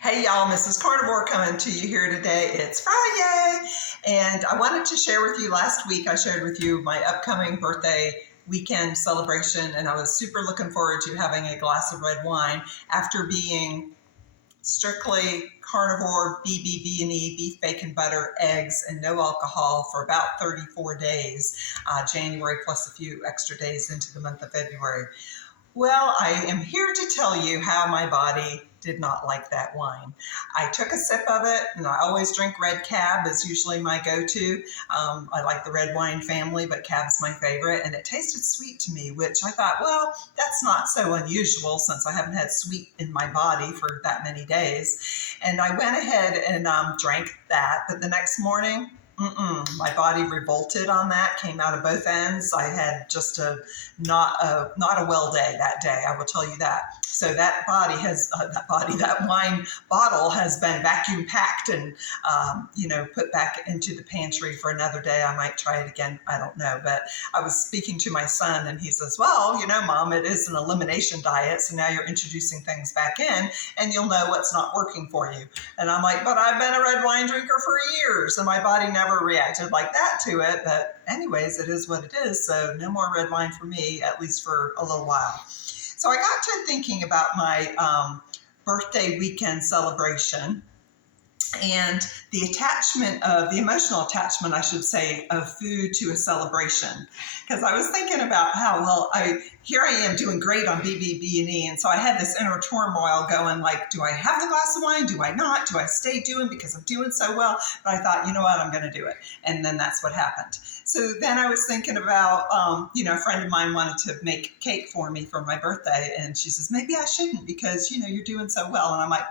Hey y'all, Mrs. Carnivore coming to you here today. It's Friday, and I wanted to share with you last week. I shared with you my upcoming birthday weekend celebration, and I was super looking forward to having a glass of red wine after being strictly carnivore, BBB&E, beef, bacon, butter, eggs, and no alcohol for about 34 days, January plus a few extra days into the month of February. Well, I am here to tell you how my body did not like that wine. I took a sip of it, and I always drink red cab is usually my go-to. I like the red wine family, but cab's my favorite, and it tasted sweet to me, which I thought, well, that's not so unusual since I haven't had sweet in my body for that many days. And I went ahead and drank that, but the next morning, my body revolted on that, came out of both ends. I had just not a well day that day, I will tell you that. So that wine bottle has been vacuum packed and, put back into the pantry for another day. I might try it again. I don't know. But I was speaking to my son and he says, well, Mom, it is an elimination diet. So now you're introducing things back in and you'll know what's not working for you. And I'm like, but I've been a red wine drinker for years and my body never reacted like that to it. But anyways, it is what it is. So no more red wine for me, at least for a little while. So I got to thinking about my birthday weekend celebration and the emotional attachment, I should say, of food to a celebration. Because I was thinking about how, here I am doing great on BBB&E, and so I had this inner turmoil going like, do I have the glass of wine? Do I not? Do I stay doing because I'm doing so well? But I thought, you know what, I'm going to do it. And then that's what happened. So then I was thinking about, a friend of mine wanted to make cake for me for my birthday, and she says, maybe I shouldn't because, you're doing so well. And I'm like,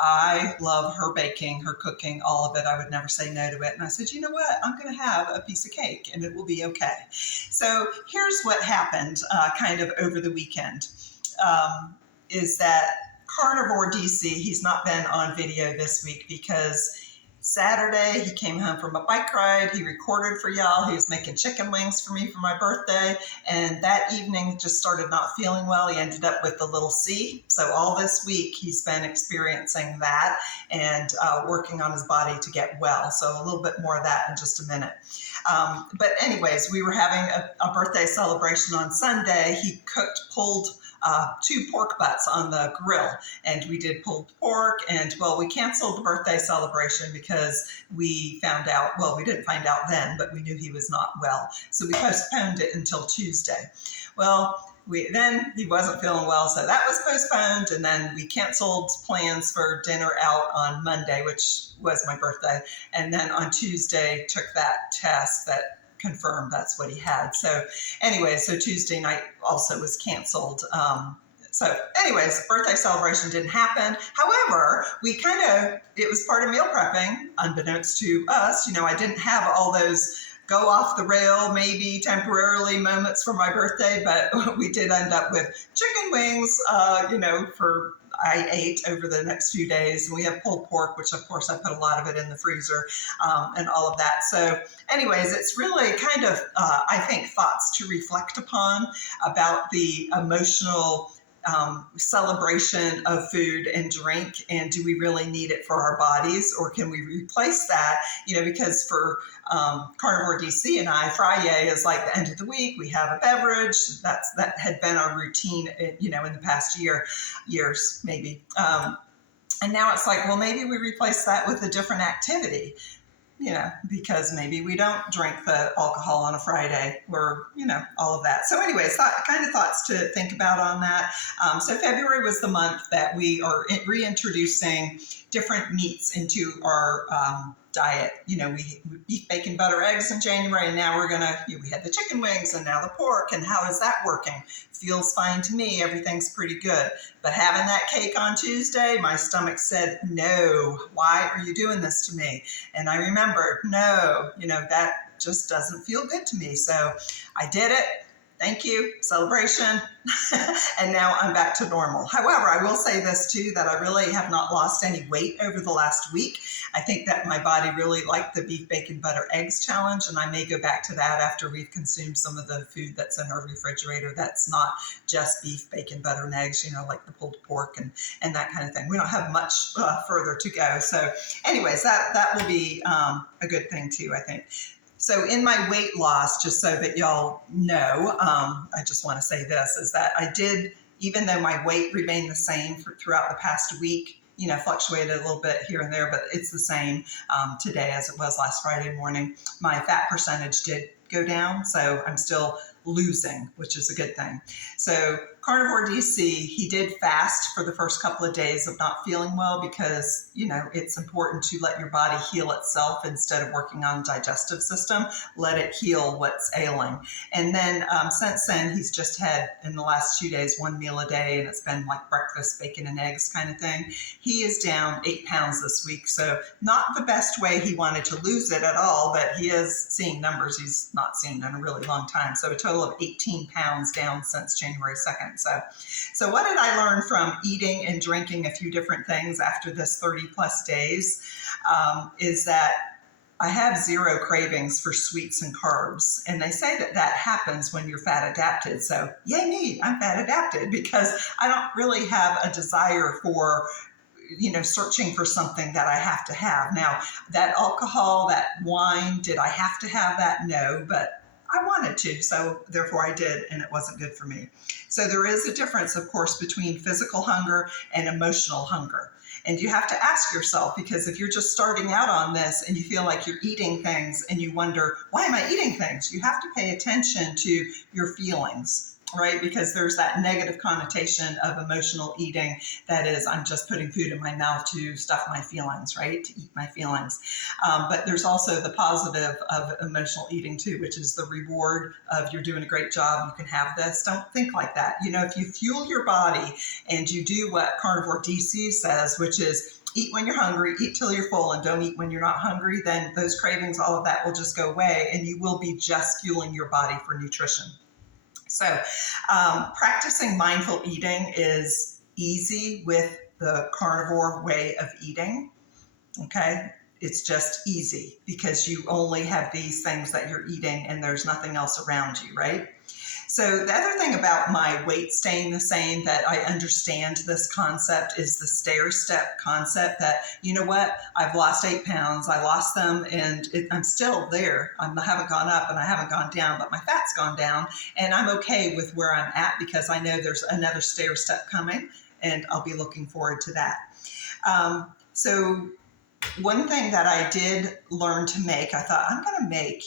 I love her baking, her cooking, all of it. I would never say no to it. And I said, you know what? I'm going to have a piece of cake and it will be okay. So here's what happened kind of over the weekend is that Carnivore DC, he's not been on video this week because Saturday, he came home from a bike ride. He recorded for y'all. He was making chicken wings for me for my birthday. And that evening just started not feeling well. He ended up with a little C. So all this week, he's been experiencing that and working on his body to get well. So a little bit more of that in just a minute. But anyways, we were having a birthday celebration on Sunday. He pulled 2 pork butts on the grill, and we did pulled pork, and we canceled the birthday celebration because we found out, we didn't find out then, but we knew he was not well. So we postponed it until Tuesday. Then he wasn't feeling well, so that was postponed, and then we canceled plans for dinner out on Monday, which was my birthday, and then on Tuesday took that test that confirmed that's what he had. So Tuesday night also was canceled. Birthday celebration didn't happen. However, it was part of meal prepping, unbeknownst to us. I didn't have all those go off the rail, maybe temporarily moments for my birthday, but we did end up with chicken wings, I ate over the next few days. And we have pulled pork, which of course I put a lot of it in the freezer and all of that. So it's really kind of, I think, thoughts to reflect upon about the emotional celebration of food and drink, and do we really need it for our bodies, or can we replace that? Because for Carnivore DC and I, Friday is like the end of the week. We have a beverage. That had been our routine, in the past years maybe. And now it's like, maybe we replace that with a different activity. Because maybe we don't drink the alcohol on a Friday or, all of that. So thoughts to think about on that. So February was the month that we are reintroducing different meats into our diet. We beef, bacon, butter, eggs in January, and now we had the chicken wings and now the pork, and how is that working? Feels fine to me. Everything's pretty good. But having that cake on Tuesday, my stomach said, no, why are you doing this to me? And I remembered, no, that just doesn't feel good to me. So I did it. Thank you, celebration. And now I'm back to normal. However, I will say this too, that I really have not lost any weight over the last week. I think that my body really liked the beef, bacon, butter, eggs challenge, and I may go back to that after we've consumed some of the food that's in our refrigerator that's not just beef, bacon, butter, and eggs, like the pulled pork and that kind of thing. We don't have much further to go. So anyways, that will be a good thing too, I think. So in my weight loss, just so that y'all know, I just want to say this, is that I did, even though my weight remained the same throughout the past week, fluctuated a little bit here and there, but it's the same today as it was last Friday morning. My fat percentage did go down, so I'm still losing, which is a good thing. So Carnivore DC, he did fast for the first couple of days of not feeling well because, it's important to let your body heal itself instead of working on the digestive system. Let it heal what's ailing. And then since then, he's just had, in the last 2 days, 1 meal a day, and it's been like breakfast, bacon and eggs kind of thing. He is down 8 pounds this week. So not the best way he wanted to lose it at all, but he is seeing numbers he's not seen in a really long time. So a total of 18 pounds down since January 2nd. So what did I learn from eating and drinking a few different things after this 30 plus days is that I have zero cravings for sweets and carbs. And they say that happens when you're fat adapted. So yay me, I'm fat adapted because I don't really have a desire for searching for something that I have to have. Now, that alcohol, that wine, did I have to have that? No, but I wanted to, so therefore I did, and it wasn't good for me. So there is a difference, of course, between physical hunger and emotional hunger. And you have to ask yourself, because if you're just starting out on this and you feel like you're eating things and you wonder, why am I eating things? You have to pay attention to your feelings. Right? Because there's that negative connotation of emotional eating. That is, I'm just putting food in my mouth to stuff my feelings, right? To eat my feelings. But there's also the positive of emotional eating too, which is the reward of you're doing a great job. You can have this. Don't think like that. If you fuel your body and you do what Carnivore DC says, which is eat when you're hungry, eat till you're full, and don't eat when you're not hungry, then those cravings, all of that will just go away and you will be just fueling your body for nutrition. So practicing mindful eating is easy with the carnivore way of eating, okay? It's just easy because you only have these things that you're eating and there's nothing else around you, right? So the other thing about my weight staying the same that I understand this concept is the stair-step concept that, I've lost 8 pounds, I lost them and I'm still there. I haven't gone up and I haven't gone down, but my fat's gone down and I'm okay with where I'm at because I know there's another stair-step coming and I'll be looking forward to that. So one thing that I did learn to make, I thought I'm going to make,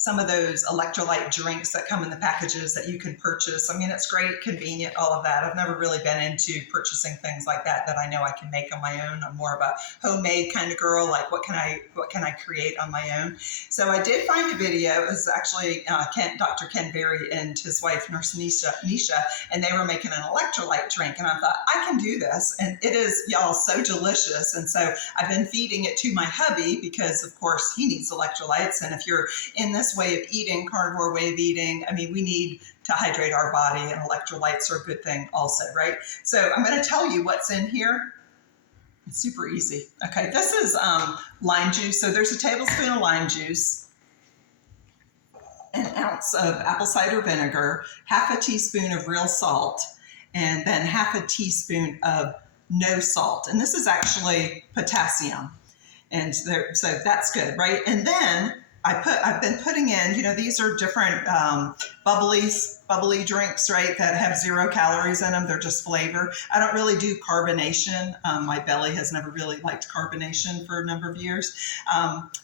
some of those electrolyte drinks that come in the packages that you can purchase. I mean, it's great, convenient, all of that. I've never really been into purchasing things like that I know I can make on my own. I'm more of a homemade kind of girl. Like, what can I create on my own? So I did find a video. It was actually Dr. Ken Berry and his wife, Nurse Nisha, and they were making an electrolyte drink. And I thought, I can do this. And it is, y'all, so delicious. And so I've been feeding it to my hubby because, of course, he needs electrolytes. And if you're in this way of eating, carnivore way of eating, I mean, we need to hydrate our body, and electrolytes are a good thing also, right? So I'm going to tell you what's in here. It's super easy. Okay, this is lime juice. So there's a tablespoon of lime juice, an ounce of apple cider vinegar, half a teaspoon of real salt, and then half a teaspoon of no salt. And this is actually potassium. And so that's good, right? And then I've been putting in, these are different bubbly drinks, right, that have 0 calories in them. They're just flavor. I don't really do carbonation. My belly has never really liked carbonation for a number of years.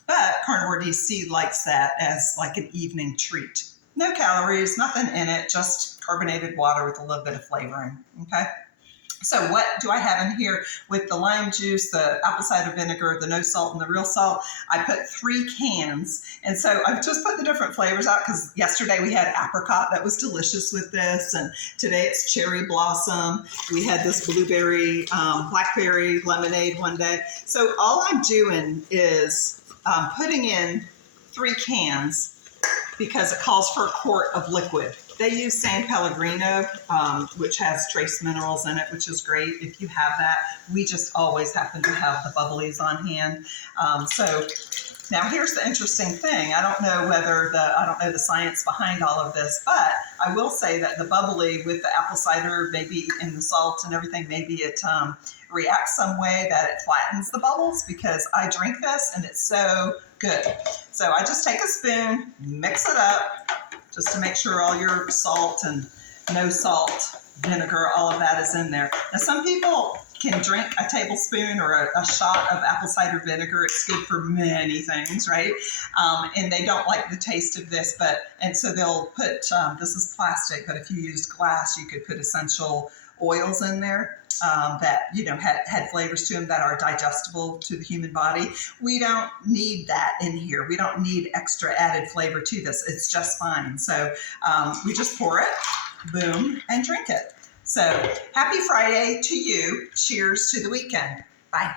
But Carnivore DC likes that as like an evening treat. No calories, nothing in it, just carbonated water with a little bit of flavoring, okay? So what do I have in here with the lime juice, the apple cider vinegar, the no salt, and the real salt? I put 3 cans. And so I've just put the different flavors out because yesterday we had apricot that was delicious with this. And today it's cherry blossom. We had this blueberry, blackberry lemonade one day. So all I'm doing is putting in 3 cans because it calls for a quart of liquid. They use San Pellegrino, which has trace minerals in it, which is great if you have that. We just always happen to have the bubblies on hand. So now here's the interesting thing. I don't know the science behind all of this, but I will say that the bubbly with the apple cider, maybe in the salt and everything, maybe it reacts some way that it flattens the bubbles, because I drink this and it's so good. So I just take a spoon, mix it up, just to make sure all your salt and no salt, vinegar, all of that is in there. Now some people can drink a tablespoon or a shot of apple cider vinegar. It's good for many things, right? And they don't like the taste of this, and so they'll put, this is plastic, but if you used glass, you could put essential oils in there that, had flavors to them that are digestible to the human body. We don't need that in here. We don't need extra added flavor to this. It's just fine. So we just pour it, boom, and drink it. So happy Friday to you. Cheers to the weekend. Bye.